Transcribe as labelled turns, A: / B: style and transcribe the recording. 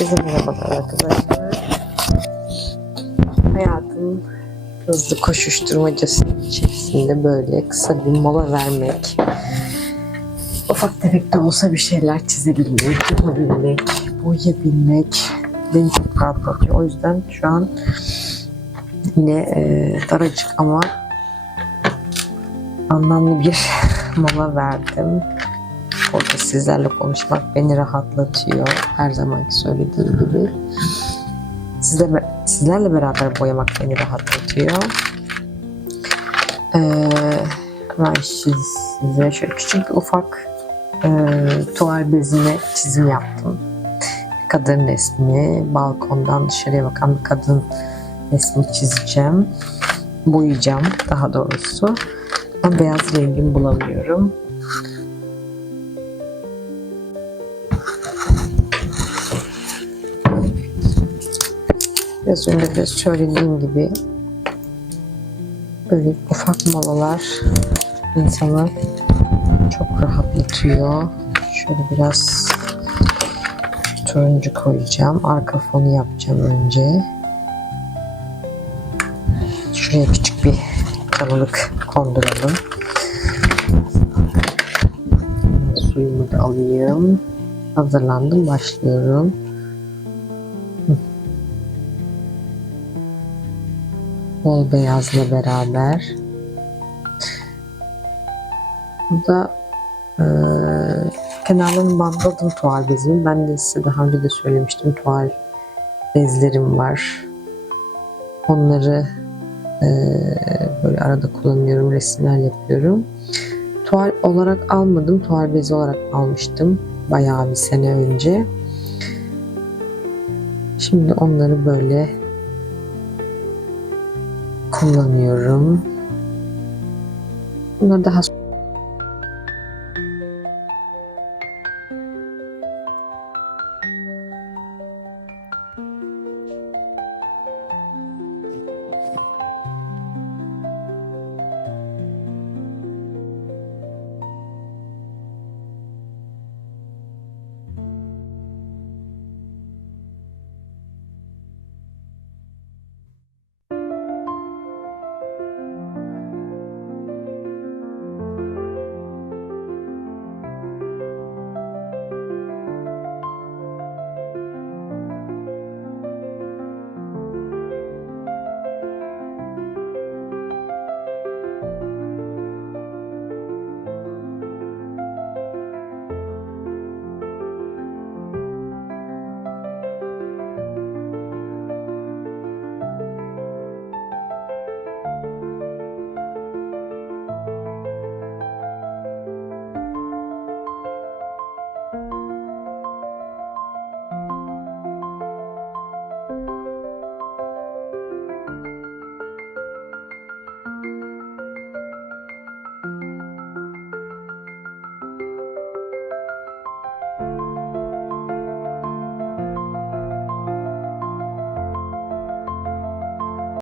A: Herkese merhabalar arkadaşlar. Hayatın hızlı koşuşturmacası içerisinde böyle kısa bir mola vermek, ufak tefek de olsa bir şeyler çizebilmek, yapabilmek, boyayabilmek beni çok rahatlatıyor. O yüzden şu an yine e, daracık ama anlamlı bir mola verdim. Orada sizlerle konuşmak beni rahatlatıyor. Her zamanki söylediğim gibi. Sizle, sizlerle beraber boyamak beni rahatlatıyor. Ee, ben siz- size şöyle küçük ufak e, tuval bezine çizim yaptım. Bir kadın resmi, balkondan dışarıya bakan bir kadın resmi çizeceğim. Boyayacağım daha doğrusu. Ama beyaz rengimi bulamıyorum. Biraz önce de söylediğim gibi böyle ufak molalar insanı çok rahatlatıyor. Şöyle biraz turuncu koyacağım. Arka fonu yapacağım önce. Şuraya küçük bir çalılık konduralım. Suyumu da alayım. Hazırlandım. Başlıyorum. Bol beyazla beraber. Burada e, kenarlarını bantladım tuval bezimi. Ben de size daha önce de söylemiştim tuval bezlerim var. Onları e, böyle arada kullanıyorum, resimler yapıyorum. Tuval olarak almadım, tuval bezi olarak almıştım bayağı bir sene önce. Şimdi onları böyle kullanıyorum. Bunları daha